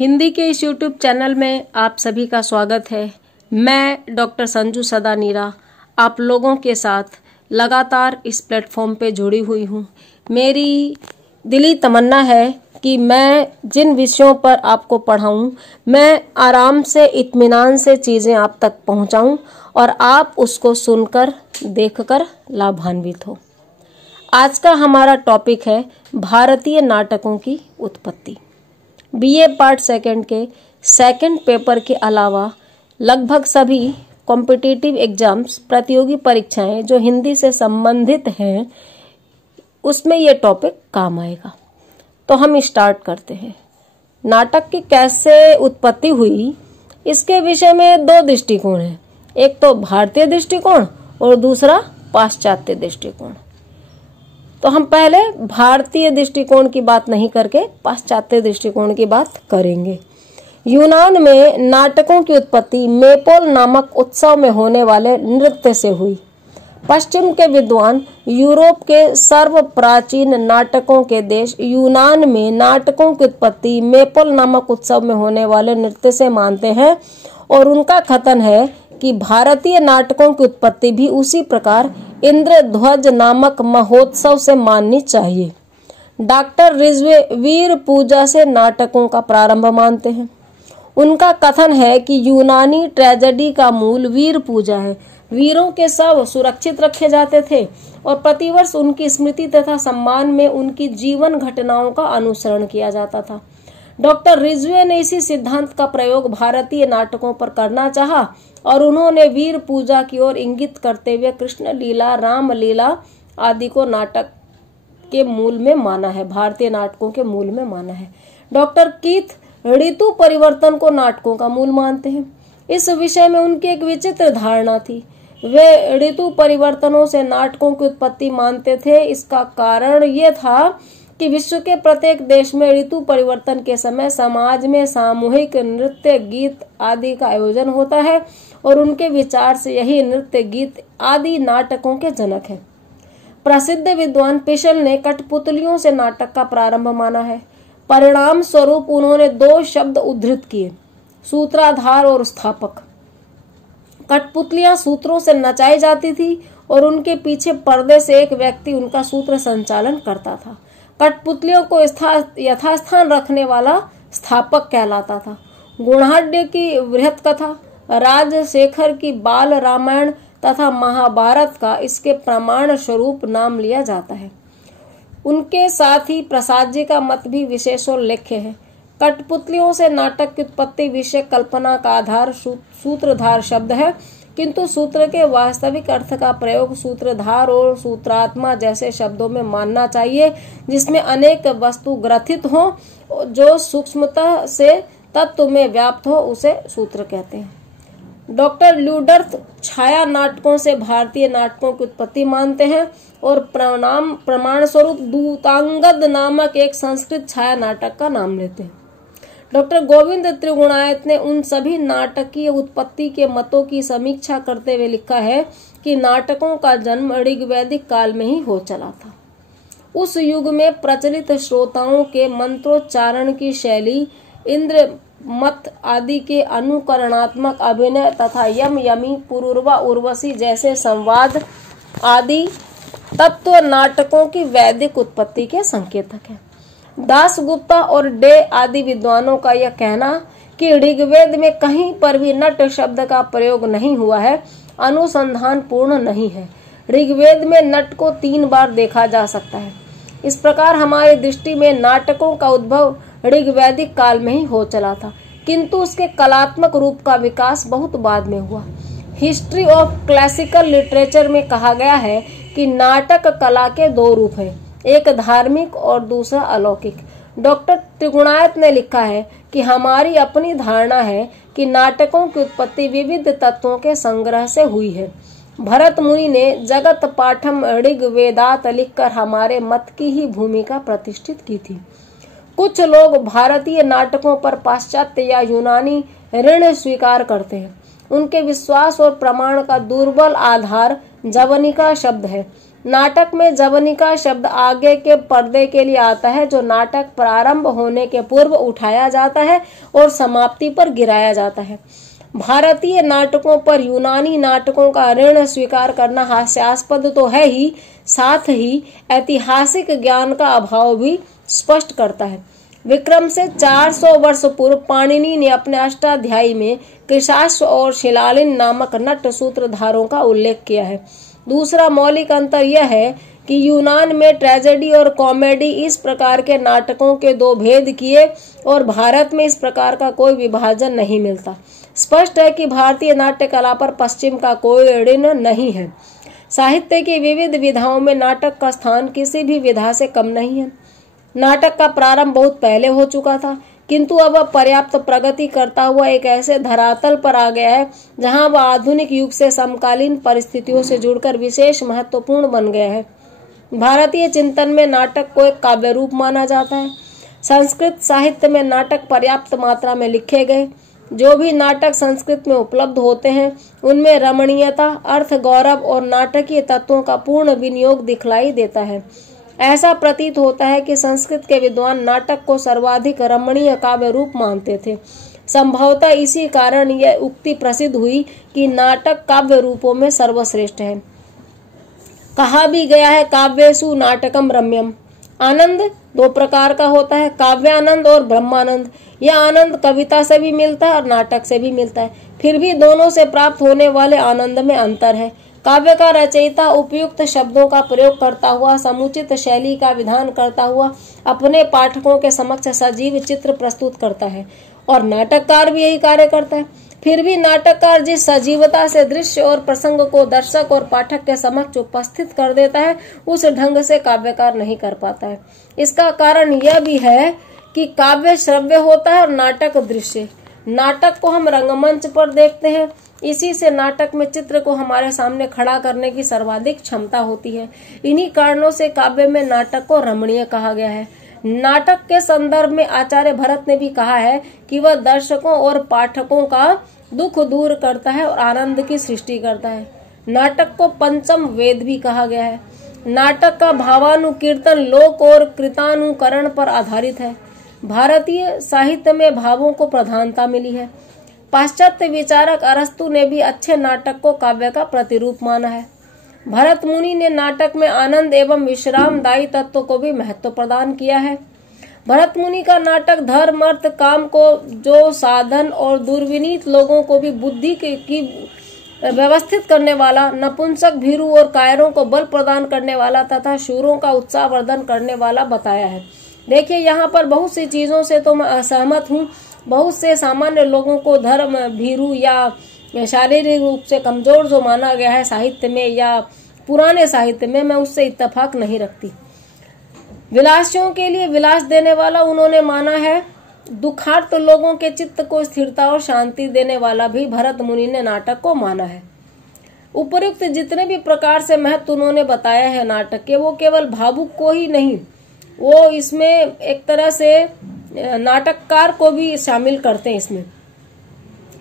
हिंदी के इस YouTube channel में आप सभी का स्वागत है। मैं डॉक्टर संजू सदा नीरा आप लोगों के साथ लगातार इस प्लेटफॉर्म पे जुड़ी हुई हूँ। मेरी दिली तमन्ना है कि मैं जिन विषयों पर आपको पढ़ाऊँ, मैं आराम से इत्मीनान से चीज़ें आप तक पहुँचाऊँ और आप उसको सुनकर देखकर लाभान्वित हो। आज का हमारा टॉपिक है भारतीय नाटकों की उत्पत्ति। बीए पार्ट सेकंड के सेकंड पेपर के अलावा लगभग सभी कॉम्पिटिटिव एग्जाम्स, प्रतियोगी परीक्षाएं जो हिंदी से संबंधित हैं, उसमें ये टॉपिक काम आएगा। तो हम स्टार्ट करते हैं। नाटक की कैसे उत्पत्ति हुई, इसके विषय में दो दृष्टिकोण हैं। एक तो भारतीय दृष्टिकोण और दूसरा पाश्चात्य दृष्टिकोण। तो हम पहले भारतीय दृष्टिकोण की बात नहीं करके पाश्चात्य दृष्टिकोण की बात करेंगे। यूनान में नाटकों की उत्पत्ति मेपोल नामक उत्सव में होने वाले नृत्य से हुई। पश्चिम के विद्वान यूरोप के सर्व प्राचीन नाटकों के देश यूनान में नाटकों की उत्पत्ति मेपोल नामक उत्सव में होने वाले नृत्य से मानते हैं और उनका कथन है कि भारतीय नाटकों की उत्पत्ति भी उसी प्रकार इंद्रध्वज नामक महोत्सव से माननी चाहिए। डॉक्टर रिजवे वीर पूजा से नाटकों का प्रारंभ मानते हैं। उनका कथन है कि यूनानी ट्रेजेडी का मूल वीर पूजा है। वीरों के शव सुरक्षित रखे जाते थे और प्रतिवर्ष उनकी स्मृति तथा सम्मान में उनकी जीवन घटनाओं का अनुसरण किया जाता था। डॉक्टर रिजवे ने इसी सिद्धांत का प्रयोग भारतीय नाटकों पर करना चाहा और उन्होंने वीर पूजा की ओर इंगित करते हुए कृष्ण लीला, राम लीला आदि को नाटक के मूल में माना है, भारतीय नाटकों के मूल में माना है। डॉक्टर कीथ ऋतु परिवर्तन को नाटकों का मूल मानते हैं। इस विषय में उनकी एक विचित्र धारणा थी। वे ऋतु परिवर्तनों से नाटकों की उत्पत्ति मानते थे। इसका कारण ये था कि विश्व के प्रत्येक देश में ऋतु परिवर्तन के समय समाज में सामूहिक नृत्य, गीत आदि का आयोजन होता है और उनके विचार से यही नृत्य, गीत आदि नाटकों के जनक है। प्रसिद्ध विद्वान पिशल ने कठपुतलियों से नाटक का प्रारंभ माना है। परिणाम स्वरूप उन्होंने दो शब्द उद्धृत किए, सूत्राधार और स्थापक। कठपुतलियां सूत्रों से नचाई जाती थी और उनके पीछे पर्दे से एक व्यक्ति उनका सूत्र संचालन करता था। कठपुतलियों को यथास्थान रखने वाला स्थापक कहलाता था। गुणाढ्य की वृहत कथा, राजशेखर की बाल रामायण तथा महाभारत का इसके प्रमाण स्वरूप नाम लिया जाता है। उनके साथ ही प्रसाद जी का मत भी विशेषोल्लेख्य है। कठपुतलियों से नाटक की उत्पत्ति विषय कल्पना का आधार सूत्रधार शब्द है, किंतु सूत्र के वास्तविक अर्थ का प्रयोग सूत्रधार और सूत्रात्मा जैसे शब्दों में मानना चाहिए, जिसमें अनेक वस्तु ग्रथित हो, जो सूक्ष्मता से तत्व में व्याप्त हो, उसे सूत्र कहते हैं। डॉक्टर ल्यूडर्थ छाया नाटकों से भारतीय नाटकों की उत्पत्ति मानते हैं और प्रमाण स्वरूप दूतांगद नामक एक संस्कृत छाया नाटक का नाम लेते हैं। डॉक्टर गोविंद त्रिगुणायत ने उन सभी नाटकीय उत्पत्ति के मतों की समीक्षा करते हुए लिखा है कि नाटकों का जन्म ऋग्वैदिक काल में ही हो चला था। उस युग में प्रचलित श्रोताओं के मंत्रोच्चारण की शैली, इंद्र मत आदि के अनुकरणात्मक अभिनय तथा यम यमी, पुरूरवा उर्वशी जैसे संवाद आदि तत्व नाटकों की वैदिक उत्पत्ति के संकेतक हैं। दासगुप्ता और डे आदि विद्वानों का यह कहना कि ऋग्वेद में कहीं पर भी नट शब्द का प्रयोग नहीं हुआ है, अनुसंधान पूर्ण नहीं है। ऋग्वेद में नट को 3 बार देखा जा सकता है। इस प्रकार हमारी दृष्टि में नाटकों का उद्भव ऋग्वैदिक काल में ही हो चला था, किंतु उसके कलात्मक रूप का विकास बहुत बाद में हुआ। हिस्ट्री ऑफ क्लासिकल लिटरेचर में कहा गया है कि नाटक कला के 2 रूप हैं, एक धार्मिक और दूसरा अलौकिक। डॉक्टर त्रिगुणायत ने लिखा है कि हमारी अपनी धारणा है कि नाटकों की उत्पत्ति विविध तत्वों के संग्रह से हुई है। भरत मुनि ने जगत पाठम ऋग्वेदात लिखकर हमारे मत की ही भूमिका प्रतिष्ठित की थी। कुछ लोग भारतीय नाटकों पर पाश्चात्य या यूनानी ऋण स्वीकार करते हैं। उनके विश्वास और प्रमाण का दुर्बल आधार जवनिका शब्द है। नाटक में जवनिका शब्द आगे के पर्दे के लिए आता है, जो नाटक प्रारंभ होने के पूर्व उठाया जाता है और समाप्ति पर गिराया जाता है। भारतीय नाटकों पर यूनानी नाटकों का ऋण स्वीकार करना हास्यास्पद तो है ही, साथ ही ऐतिहासिक ज्ञान का अभाव भी स्पष्ट करता है। विक्रम से 400 वर्ष पूर्व पाणिनि ने अपने अष्टाध्यायी में कृशाश्व और शिलालिन नामक नट सूत्रधारों का उल्लेख किया है। दूसरा मौलिक अंतर यह है कि यूनान में ट्रेजेडी और कॉमेडी इस प्रकार के नाटकों के दो भेद किए और भारत में इस प्रकार का कोई विभाजन नहीं मिलता। स्पष्ट है कि भारतीय नाट्य कला पर पश्चिम का कोई ऋण नहीं है। साहित्य की विविध विधाओं में नाटक का स्थान किसी भी विधा से कम नहीं है। नाटक का प्रारंभ बहुत पहले हो चुका था, किंतु अब पर्याप्त प्रगति करता हुआ एक ऐसे धरातल पर आ गया है जहां वह आधुनिक युग से समकालीन परिस्थितियों से जुड़कर विशेष महत्वपूर्ण बन गया है। भारतीय चिंतन में नाटक को एक काव्य रूप माना जाता है। संस्कृत साहित्य में नाटक पर्याप्त मात्रा में लिखे गए। जो भी नाटक संस्कृत में उपलब्ध होते हैं उनमें रमणीयता, अर्थ, गौरव और नाटकीय तत्वों का पूर्ण विनियोग दिखलाई देता है। ऐसा प्रतीत होता है कि संस्कृत के विद्वान नाटक को सर्वाधिक रमणीय काव्य रूप मानते थे। संभवतः इसी कारण यह उक्ति प्रसिद्ध हुई कि नाटक काव्य रूपों में सर्वश्रेष्ठ है। कहा भी गया है, काव्येषु नाटकम रम्यम। आनंद दो प्रकार का होता है, काव्यानंद और ब्रह्मानंद। यह आनंद कविता से भी मिलता है और नाटक से भी मिलता है, फिर भी दोनों से प्राप्त होने वाले आनंद में अंतर है। काव्य का रचयिता उपयुक्त शब्दों का प्रयोग करता हुआ, समुचित शैली का विधान करता हुआ अपने पाठकों के समक्ष सजीव चित्र प्रस्तुत करता है और नाटककार भी यही कार्य करता है। फिर भी नाटककार जिस सजीवता से दृश्य और प्रसंग को दर्शक और पाठक के समक्ष उपस्थित कर देता है, उस ढंग से काव्यकार नहीं कर पाता है। इसका कारण यह भी है कि काव्य श्रव्य होता है और नाटक दृश्य। नाटक को हम रंगमंच पर देखते हैं, इसी से नाटक में चित्र को हमारे सामने खड़ा करने की सर्वाधिक क्षमता होती है। इन्हीं कारणों से काव्य में नाटक को रमणीय कहा गया है। नाटक के संदर्भ में आचार्य भरत ने भी कहा है कि वह दर्शकों और पाठकों का दुख दूर करता है और आनंद की सृष्टि करता है। नाटक को पंचम वेद भी कहा गया है। नाटक का भावानुकीर्तन लोक और कृतानुकरण पर आधारित है। भारतीय साहित्य में भावों को प्रधानता मिली है। पाश्चात्य विचारक अरस्तु ने भी अच्छे नाटक को काव्य का प्रतिरूप माना है। भरत मुनि ने नाटक में आनंद एवं विश्रामदायी तत्व को भी महत्व प्रदान किया है। भरत मुनि का नाटक धर्म, अर्थ, काम को जो साधन और दुर्विनीत लोगों को भी बुद्धि की व्यवस्थित करने वाला, नपुंसक, भीरू और कायरों को बल प्रदान करने वाला तथा शूरों का उत्साहवर्धन करने वाला बताया है। देखिए, यहाँ पर बहुत सी चीजों से तो मैं असहमत हूँ। बहुत से सामान्य लोगों को धर्म, भीरू या शारीरिक रूप से कमजोर जो माना गया है साहित्य में या पुराने साहित्य में, मैं उससे इत्तेफाक नहीं रखती। विलासियों के लिए विलास देने वाला उन्होंने माना है। दुखार्त लोगों के चित्त को स्थिरता और शांति देने वाला भी भरत मुनि ने नाटक को माना है। उपयुक्त जितने भी प्रकार से महत्व उन्होंने बताया है नाटक के, वो केवल भावुक को ही नहीं, वो इसमें एक तरह से नाटककार को भी शामिल करते हैं इसमें।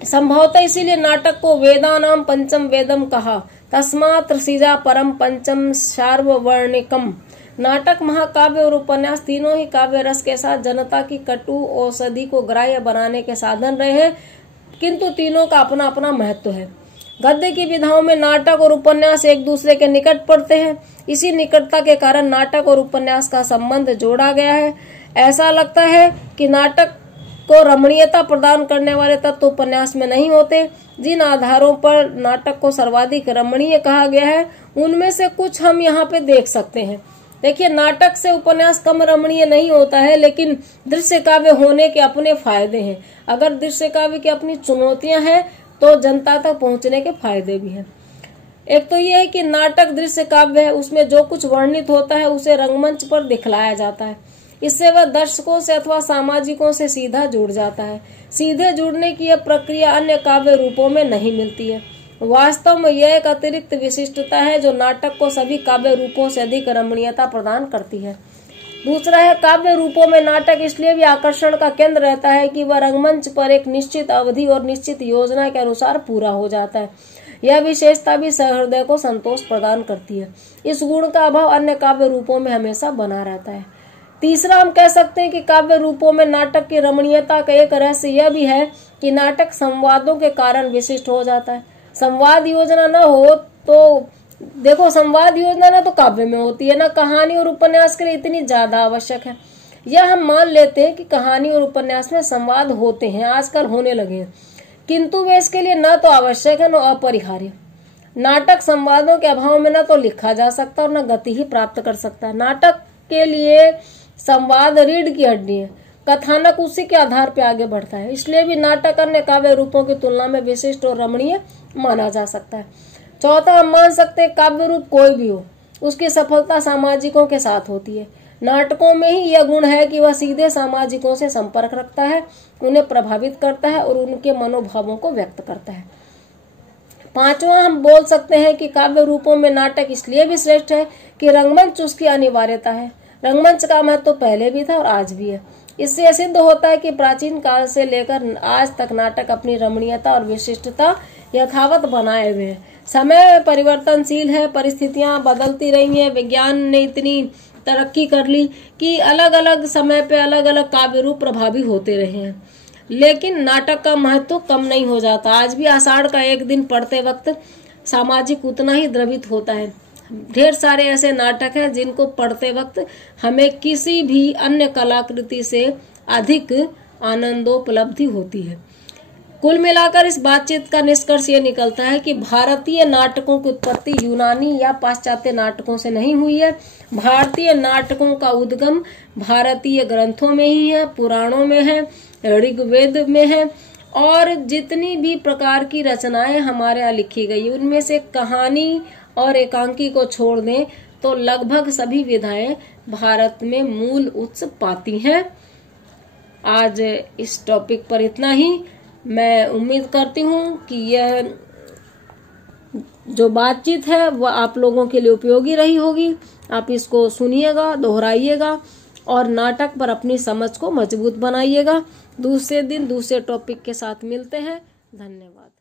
संभवतः इसीलिए नाटक को वेदानाम पंचम वेदम कहा। तस्मात् ऋषिजा परम पंचम सार्ववर्णिकम। नाटक, महाकाव्य और उपन्यास तीनों ही काव्य रस के साथ जनता की कटु औषधि को ग्राह्य बनाने के साधन रहे हैं, किंतु तीनों का अपना अपना महत्व है। गद्य की विधाओं में नाटक और उपन्यास एक दूसरे के निकट पड़ते हैं। इसी निकटता के कारण नाटक और उपन्यास का संबंध जोड़ा गया है। ऐसा लगता है कि नाटक को रमणीयता प्रदान करने वाले तत्व उपन्यास में नहीं होते। जिन आधारों पर नाटक को सर्वाधिक रमणीय कहा गया है, उनमें से कुछ हम यहाँ पे देख सकते हैं। देखिए, नाटक से उपन्यास कम रमणीय नहीं होता है, लेकिन दृश्य काव्य होने के अपने फायदे हैं। अगर दृश्य काव्य की अपनी चुनौतियां हैं तो जनता तक पहुंचने के फायदे भी हैं। एक तो यह है कि नाटक दृश्य काव्य है, उसमें जो कुछ वर्णित होता है उसे रंगमंच पर दिखलाया जाता है। इससे वह दर्शकों से अथवा सामाजिकों से सीधा जुड़ जाता है। सीधे जुड़ने की यह प्रक्रिया अन्य काव्य रूपों में नहीं मिलती है। वास्तव में यह एक अतिरिक्त विशिष्टता है जो नाटक को सभी काव्य रूपों से अधिक रमणीयता प्रदान करती है। दूसरा है, काव्य रूपों में नाटक इसलिए भी आकर्षण का केंद्र रहता है कि वह रंगमंच पर एक निश्चित अवधि और निश्चित योजना के अनुसार पूरा हो जाता है। यह विशेषता भी सहृदय को संतोष प्रदान करती है। इस गुण का अभाव अन्य काव्य रूपों में हमेशा बना रहता है। तीसरा हम कह सकते हैं कि काव्य रूपों में नाटक की रमणीयता का एक रहस्य यह भी है कि नाटक संवादों के कारण विशिष्ट हो जाता है। संवाद योजना न हो तो देखो, संवाद योजना ना तो काव्य में होती है, ना कहानी और उपन्यास के लिए इतनी ज्यादा आवश्यक है। यह हम मान लेते हैं कि कहानी और उपन्यास में संवाद होते हैं, आजकल होने लगे हैं, किंतु वे इसके लिए न तो आवश्यक है न अपरिहार्य। नाटक संवादों के अभाव में न तो लिखा जा सकता और न गति ही प्राप्त कर सकता है। नाटक के लिए संवाद रीढ़ की हड्डी है, कथानक उसी के आधार पर आगे बढ़ता है। इसलिए भी नाटक अन्य काव्य रूपों की तुलना में विशिष्ट और रमणीय माना जा सकता है। चौथा, हम मान सकते हैं काव्य रूप कोई भी हो, उसकी सफलता सामाजिकों के साथ होती है। नाटकों में ही यह गुण है कि वह सीधे सामाजिकों से संपर्क रखता है, उन्हें प्रभावित करता है और उनके मनोभावों को व्यक्त करता है। पांचवा, हम बोल सकते हैं कि काव्य रूपों में नाटक इसलिए भी श्रेष्ठ है कि रंगमंच उसकी अनिवार्यता है। रंगमंच का महत्व तो पहले भी था और आज भी है। इससे यह सिद्ध होता है कि प्राचीन काल से लेकर आज तक नाटक अपनी रमणीयता और विशिष्टता यथावत बनाए हुए हैं। समय परिवर्तनशील है, परिस्थितियां बदलती रही हैं, विज्ञान ने इतनी तरक्की कर ली कि अलग अलग समय पे अलग अलग काव्य रूप प्रभावी होते रहे हैं, लेकिन नाटक का महत्व कम नहीं हो जाता। आज भी आषाढ़ का एक दिन पढ़ते वक्त सामाजिक उतना ही द्रवित होता है। ढेर सारे ऐसे नाटक हैं जिनको पढ़ते वक्त हमें किसी भी अन्य कलाकृति से अधिक आनंदोपलब्धि होती है। कुल मिलाकर इस बातचीत का निष्कर्ष ये निकलता है कि भारतीय नाटकों की उत्पत्ति यूनानी या पाश्चात्य नाटकों से नहीं हुई है। भारतीय नाटकों का उद्गम भारतीय ग्रंथों में ही है, पुराणों में है, ऋग्वेद में है, और जितनी भी प्रकार की रचनाएं हमारे यहाँ लिखी गई उनमें से कहानी और एकांकी को छोड़ दें तो लगभग सभी विधाएं भारत में मूल उत्स पाती हैं। आज इस टॉपिक पर इतना ही। मैं उम्मीद करती हूँ कि यह जो बातचीत है वह आप लोगों के लिए उपयोगी रही होगी। आप इसको सुनिएगा, दोहराइएगा और नाटक पर अपनी समझ को मजबूत बनाइएगा। दूसरे दिन दूसरे टॉपिक के साथ मिलते हैं। धन्यवाद।